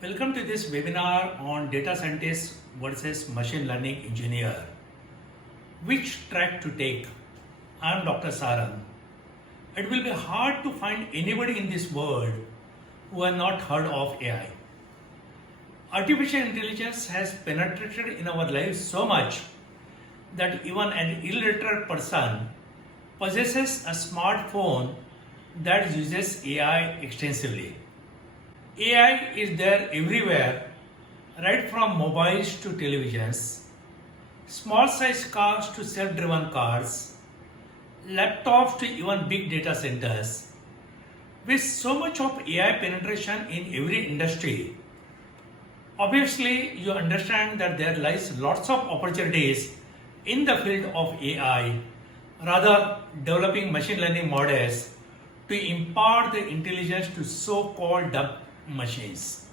Welcome to this webinar on data scientist versus machine learning engineer. Which track to take? I am Dr. Sarang. It will be hard to find anybody in this world who have not heard of AI. Artificial intelligence has penetrated in our lives so much that even an illiterate person possesses a smartphone that uses AI extensively. AI is there everywhere, right from mobiles to televisions, small size cars to self driven cars, laptops to even big data centers. With so much of AI penetration in every industry, obviously you understand that there lies lots of opportunities in the field of AI, rather developing machine learning models to impart the intelligence to so-called dumb machines.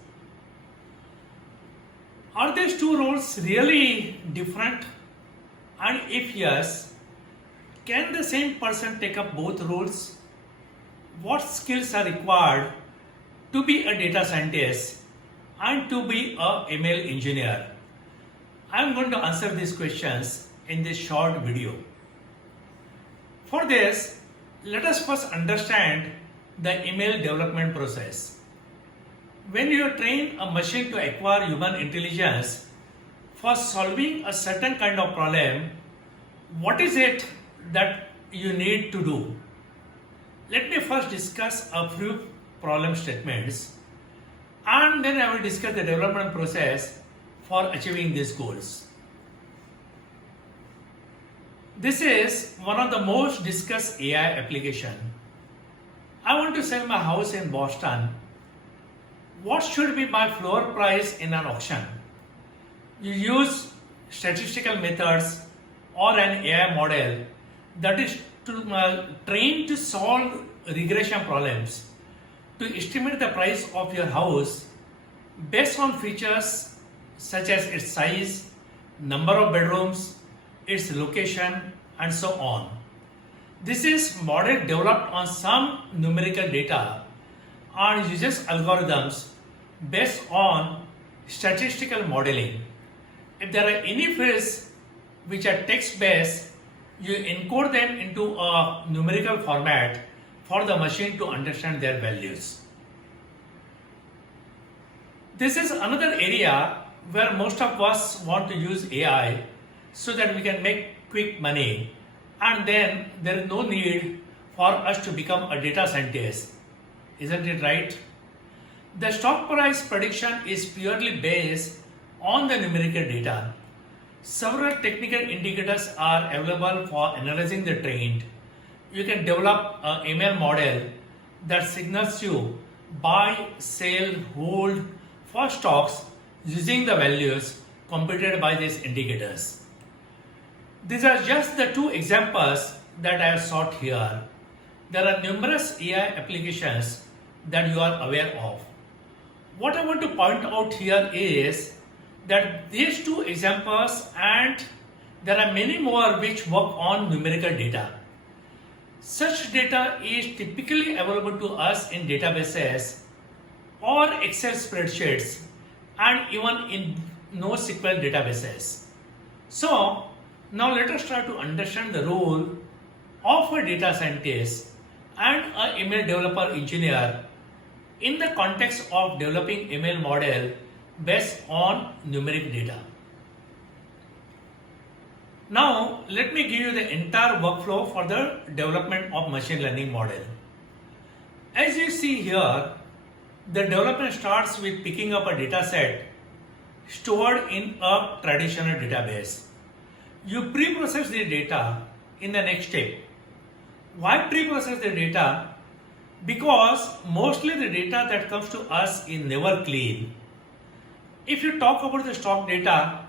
Are these two roles really different? And if yes, can the same person take up both roles? What skills are required to be a data scientist and to be a ML engineer? I am going to answer these questions in this short video. For this, let us first understand the ML development process. When you train a machine to acquire human intelligence for solving a certain kind of problem, what is it that you need to do? Let me first discuss a few problem statements and then I will discuss the development process for achieving these goals. This is one of the most discussed AI application. I want to sell my house in Boston. What should be my floor price in an auction? You use statistical methods or an AI model that is trained to solve regression problems to estimate the price of your house based on features such as its size, number of bedrooms, its location, and so on. This is model developed on some numerical data and uses algorithms based on statistical modeling. If there are any fields which are text-based, you encode them into a numerical format for the machine to understand their values. This is another area where most of us want to use AI so that we can make quick money, and then there is no need for us to become a data scientist. Isn't it right? The stock price prediction is purely based on the numerical data. Several technical indicators are available for analyzing the trend. You can develop an ML model that signals you buy, sell, hold for stocks using the values computed by these indicators. These are just the two examples that I have sought here. There are numerous AI applications that you are aware of. What I want to point out here is that these two examples, and there are many more which work on numerical data. Such data is typically available to us in databases or Excel spreadsheets and even in NoSQL databases. So now let us try to understand the role of a data scientist and a ML developer engineer in the context of developing ML model based on numeric data. Now let me give you the entire workflow for the development of machine learning model. As you see here, the development starts with picking up a data set stored in a traditional database. You pre-process the data in the next step. Why pre-process the data? Because mostly the data that comes to us is never clean. If you talk about the stock data,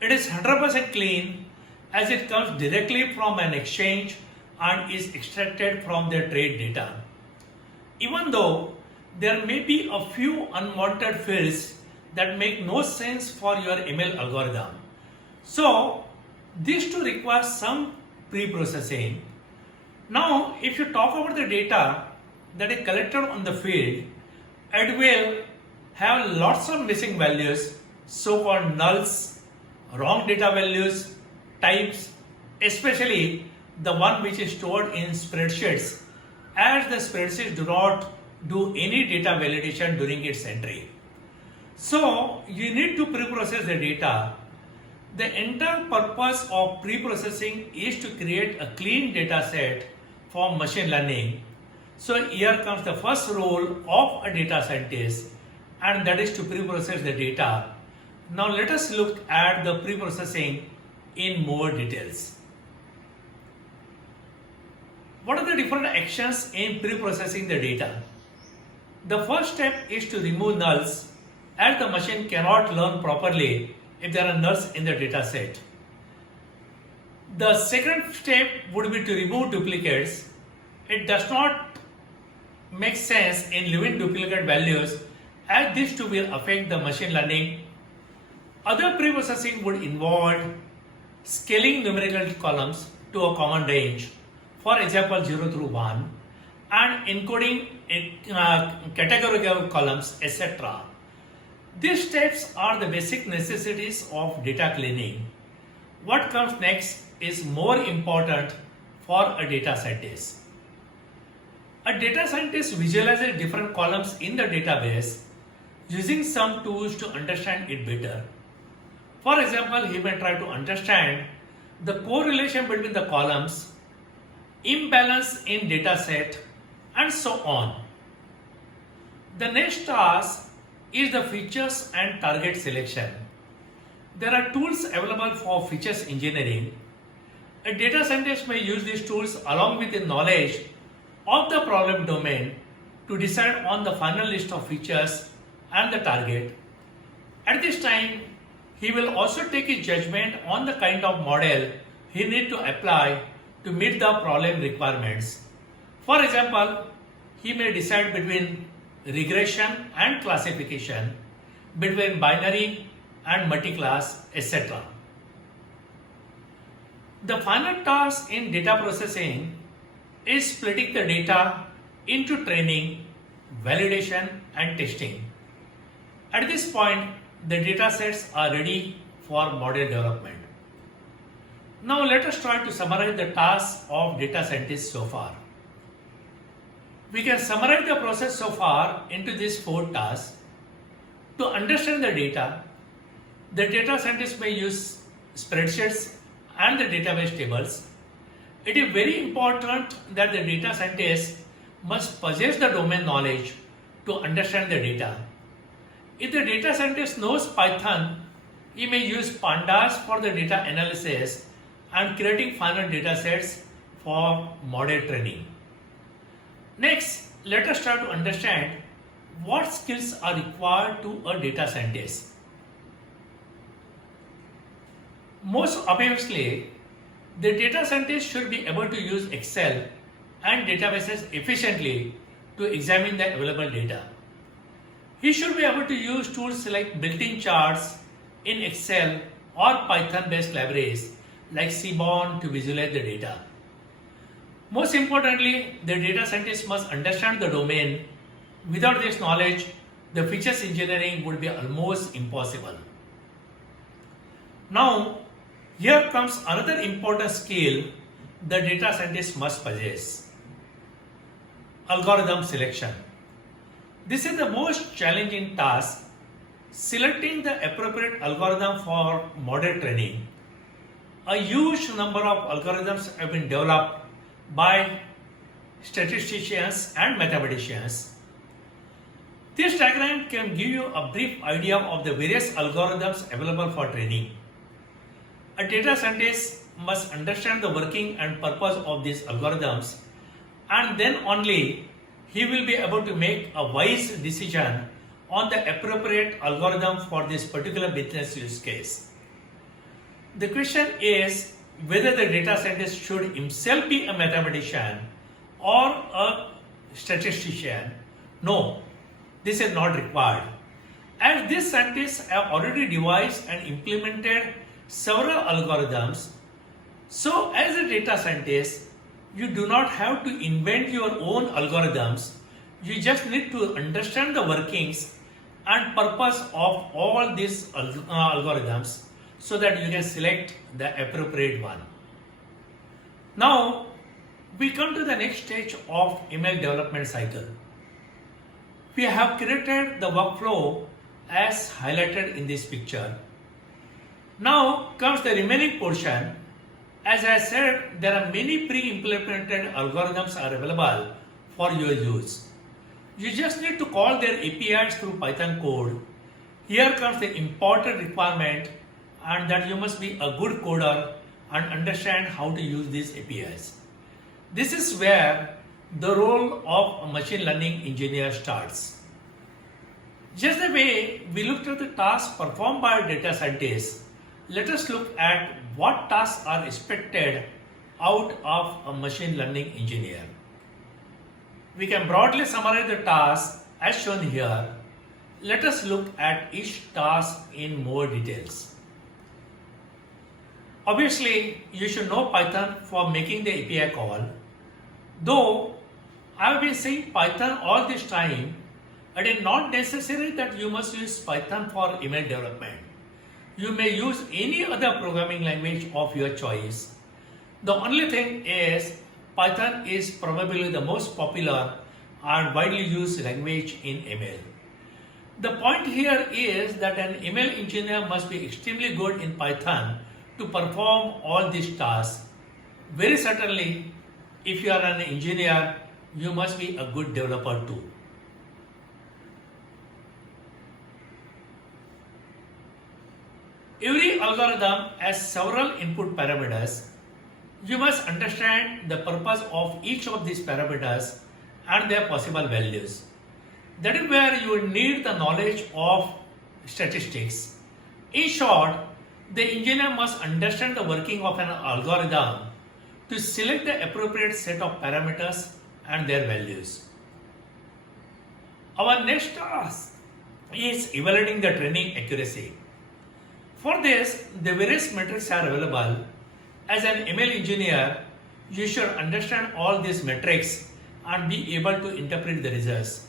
it is 100% clean as it comes directly from an exchange and is extracted from their trade data. Even though there may be a few unwanted fields that make no sense for your ML algorithm. So these two require some pre-processing. Now if you talk about the data that is collected on the field, it will have lots of missing values, so-called nulls, wrong data values, types, especially the one which is stored in spreadsheets, as the spreadsheets do not do any data validation during its entry. So you need to pre-process the data. The entire purpose of pre-processing is to create a clean data set for machine learning. So here comes the first role of a data scientist, and that is to pre-process the data. Now let us look at the pre-processing in more details. What are the different actions in pre-processing the data? The first step is to remove nulls, as the machine cannot learn properly if there are nulls in the data set. The second step would be to remove duplicates. It does not make sense in leaving duplicate values, as this too will affect the machine learning. Other pre-processing would involve scaling numerical columns to a common range, for example 0 through 1, and encoding categorical columns, etc. These steps are the basic necessities of data cleaning. What comes next is more important for a data scientist. A data scientist visualizes different columns in the database using some tools to understand it better. For example, he may try to understand the correlation between the columns, imbalance in data set, and so on. The next task is the features and target selection. There are tools available for features engineering. A data scientist may use these tools along with the knowledge of the problem domain to decide on the final list of features and the target. At this time, he will also take his judgment on the kind of model he needs to apply to meet the problem requirements. For example, he may decide between regression and classification, between binary and multi-class, etc. The final task in data processing is splitting the data into training, validation, and testing. At this point, the data sets are ready for model development. Now let us try to summarize the tasks of data scientists so far. We can summarize the process so far into these 4 tasks. To understand the data scientist may use spreadsheets and the database tables. It is very important that the data scientist must possess the domain knowledge to understand the data. If the data scientist knows Python, he may use pandas for the data analysis and creating final data sets for model training. Next, let us try to understand what skills are required to a data scientist. Most obviously, the data scientist should be able to use Excel and databases efficiently to examine the available data. He should be able to use tools like built-in charts in Excel or Python-based libraries like Seaborn to visualize the data. Most importantly, the data scientist must understand the domain. Without this knowledge, the features engineering would be almost impossible. Now, here comes another important skill the data scientist must possess: algorithm selection. This is the most challenging task, selecting the appropriate algorithm for model training. A huge number of algorithms have been developed by statisticians and mathematicians. This diagram can give you a brief idea of the various algorithms available for training. A data scientist must understand the working and purpose of these algorithms, and then only he will be able to make a wise decision on the appropriate algorithm for this particular business use case. The question is whether the data scientist should himself be a mathematician or a statistician. No, this is not required, as these scientists have already devised and implemented several algorithms. So as a data scientist, you do not have to invent your own algorithms. You just need to understand the workings and purpose of all these algorithms so that you can select the appropriate one. Now we come to the next stage of email development cycle. We have created the workflow as highlighted in this picture. Now comes the remaining portion. As I said, there are many pre-implemented algorithms are available for your use. You just need to call their APIs through Python code. Here comes the important requirement, and that you must be a good coder and understand how to use these APIs. This is where the role of a machine learning engineer starts. Just the way we looked at the tasks performed by data scientists, let us look at what tasks are expected out of a machine learning engineer. We can broadly summarize the tasks as shown here. Let us look at each task in more details. Obviously, you should know Python for making the API call. Though I have been saying Python all this time, it is not necessary that you must use Python for email development. You may use any other programming language of your choice. The only thing is Python is probably the most popular and widely used language in email. The point here is that an email engineer must be extremely good in Python to perform all these tasks. Very certainly, if you are an engineer, you must be a good developer too. Every algorithm has several input parameters. You must understand the purpose of each of these parameters and their possible values. That is where you need the knowledge of statistics. In short, the engineer must understand the working of an algorithm to select the appropriate set of parameters and their values. Our next task is evaluating the training accuracy. For this, the various metrics are available. As an ML engineer, you should understand all these metrics and be able to interpret the results.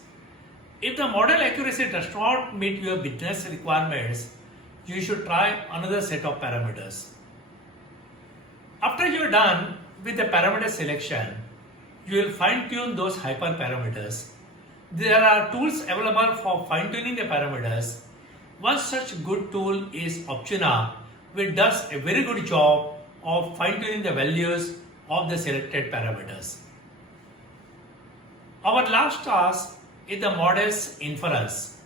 If the model accuracy does not meet your business requirements, you should try another set of parameters. After you are done with the parameter selection, you will fine-tune those hyperparameters. There are tools available for fine-tuning the parameters. One such good tool is Optina, which does a very good job of fine-tuning the values of the selected parameters. Our last task is the model's inference.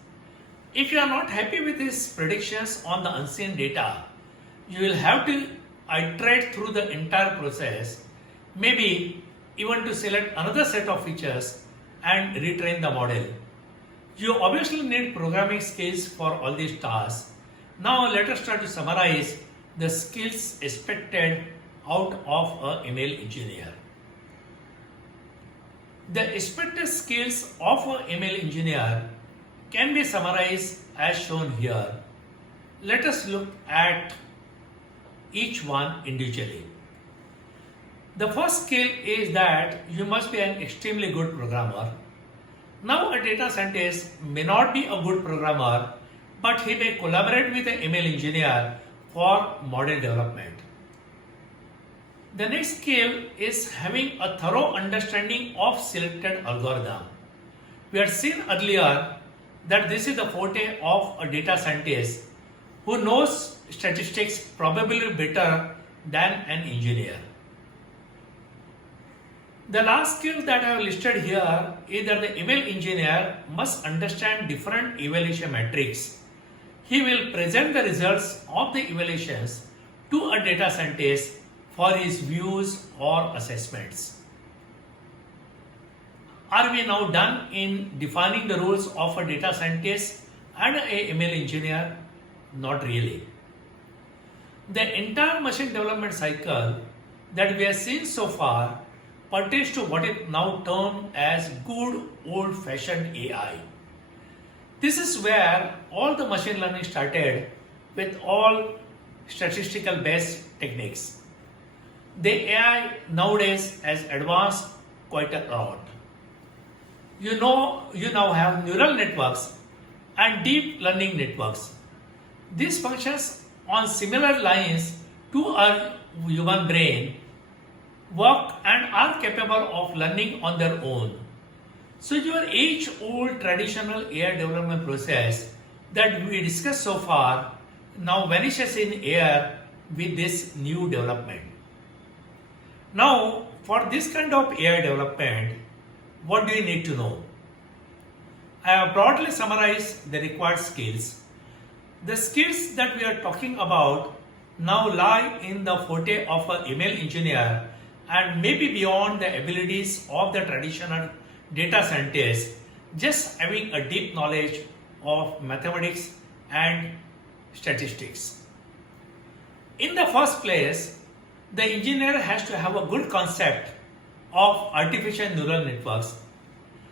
If you are not happy with these predictions on the unseen data, you will have to iterate through the entire process, maybe even to select another set of features and retrain the model. You obviously need programming skills for all these tasks. Now let us try to summarize the skills expected out of an ML engineer. The expected skills of an ML engineer can be summarized as shown here. Let us look at each one individually. The first skill is that you must be an extremely good programmer. Now a data scientist may not be a good programmer, but he may collaborate with an ML engineer for model development. The next skill is having a thorough understanding of selected algorithm. We had seen earlier that this is the forte of a data scientist who knows statistics probably better than an engineer. The last skill that I have listed here is that the ML engineer must understand different evaluation metrics. He will present the results of the evaluations to a data scientist for his views or assessments. Are we now done in defining the roles of a data scientist and a ML engineer? Not really. The entire machine development cycle that we have seen so far pertains to what is now termed as good old-fashioned AI. This is where all the machine learning started with all statistical based techniques. The AI nowadays has advanced quite a lot. You now have neural networks and deep learning networks. These functions on similar lines to our human brain work and are capable of learning on their own. So your age-old traditional AI development process that we discussed so far now vanishes in air with this new development. Now, for this kind of AI development, what do you need to know? I have broadly summarized the required skills. The skills that we are talking about now lie in the forte of an ML engineer and maybe beyond the abilities of the traditional data scientist, just having a deep knowledge of mathematics and statistics. In the first place, the engineer has to have a good concept of artificial neural networks.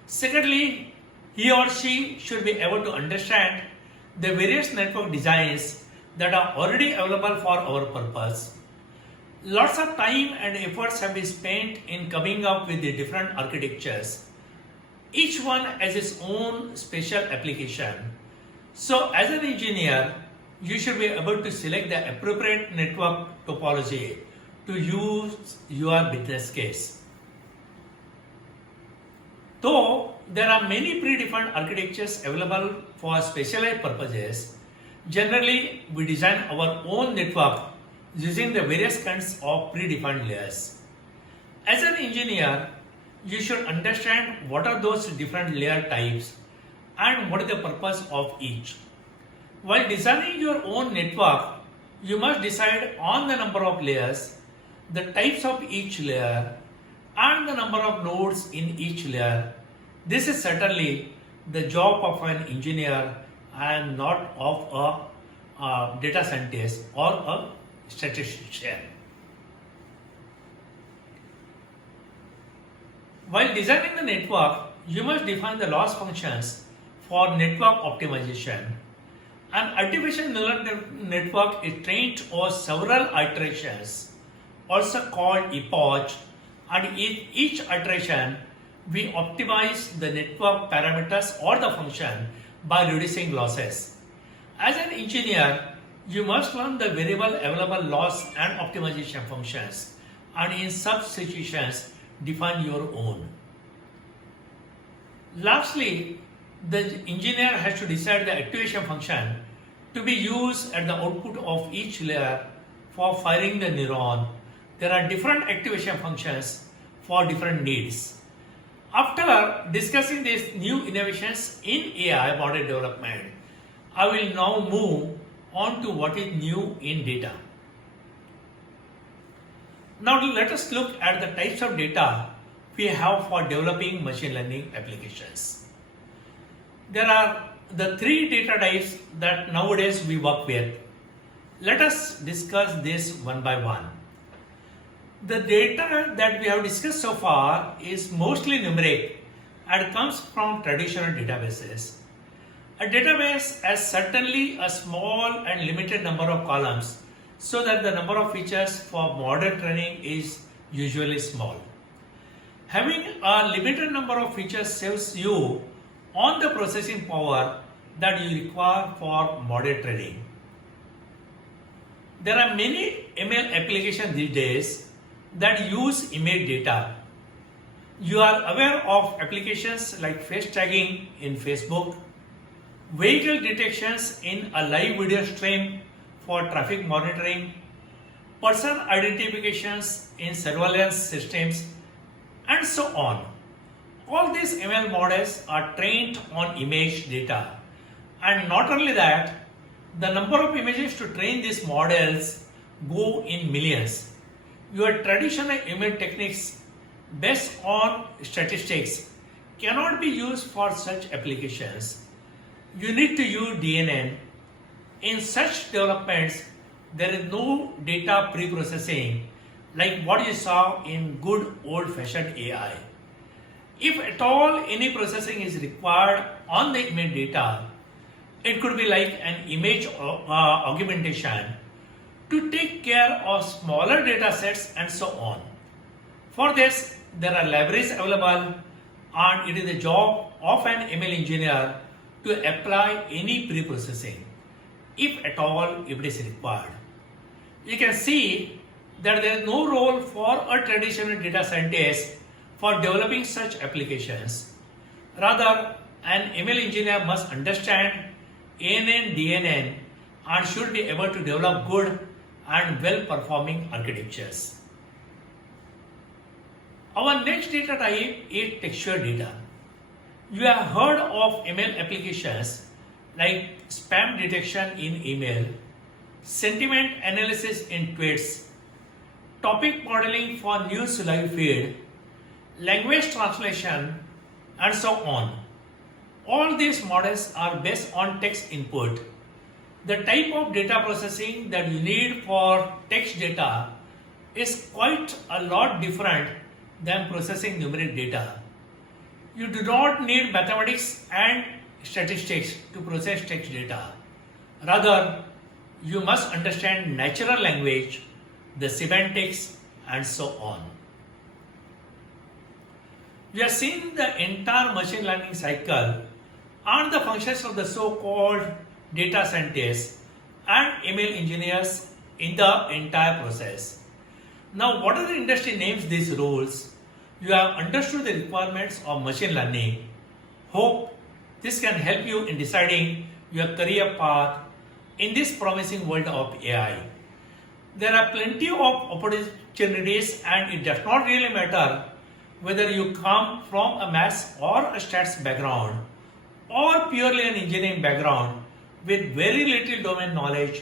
Secondly, he or she should be able to understand the various network designs that are already available for our purpose. Lots of time and efforts have been spent in coming up with the different architectures. Each one has its own special application. So as an engineer, you should be able to select the appropriate network topology to use your business case. Though there are many predefined architectures available for specialized purposes, generally we design our own network using the various kinds of predefined layers. As an engineer, you should understand what are those different layer types and what is the purpose of each. While designing your own network, you must decide on the number of layers, the types of each layer, and the number of nodes in each layer. This is certainly the job of an engineer and not of a data scientist or a statistician. While designing the network, you must define the loss functions for network optimization. An artificial neural network is trained over several iterations, also called epoch, and in each iteration, we optimize the network parameters or the function by reducing losses. As an engineer, you must learn the variable available loss and optimization functions, and in such situations, define your own. Lastly, the engineer has to decide the activation function to be used at the output of each layer for firing the neuron. There are different activation functions for different needs. After discussing these new innovations in AI model development, I will now move on to what is new in data. Now let us look at the types of data we have for developing machine learning applications. There are the three data types that nowadays we work with. Let us discuss this one by one. The data that we have discussed so far is mostly numeric and comes from traditional databases. A database has certainly a small and limited number of columns, so that the number of features for model training is usually small. Having a limited number of features saves you on the processing power that you require for model training. There are many ML applications these days that use image data. You are aware of applications like face tagging in Facebook, vehicle detections in a live video stream for traffic monitoring, person identifications in surveillance systems, and so on. All these ML models are trained on image data. And not only that, the number of images to train these models go in millions. Your traditional ML techniques based on statistics cannot be used for such applications. You need to use DNN. In such developments, there is no data pre-processing like what you saw in good old-fashioned AI. If at all any processing is required on the image data, it could be like an image augmentation to take care of smaller data sets and so on. For this, there are libraries available, and it is the job of an ML engineer to apply any pre-processing, if at all if it is required. You can see that there is no role for a traditional data scientist for developing such applications. Rather, an ML engineer must understand ANN, DNN and should be able to develop good and well-performing architectures. Our next data type is textual data. You have heard of ML applications like spam detection in email, sentiment analysis in tweets, topic modeling for news live feed, language translation, and so on. All these models are based on text input. The type of data processing that you need for text data is quite a lot different than processing numeric data. You do not need mathematics and statistics to process text data. Rather, you must understand natural language, the semantics, and so on. We have seen the entire machine learning cycle and the functions of the so-called data scientists and ML engineers in the entire process. Now, whatever the industry names these roles, you have understood the requirements of machine learning. Hope this can help you in deciding your career path in this promising world of AI. There are plenty of opportunities, and it does not really matter whether you come from a maths or a stats background or purely an engineering background with very little domain knowledge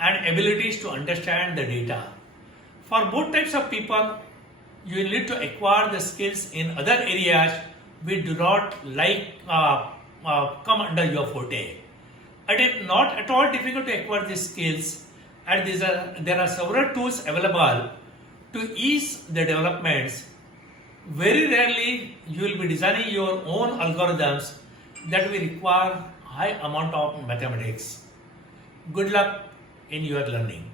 and abilities to understand the data. For both types of people, you will need to acquire the skills in other areas which do not come under your forte. It is not at all difficult to acquire these skills, and there are several tools available to ease the developments. Very rarely you will be designing your own algorithms that will require high amount of mathematics. Good luck in your learning.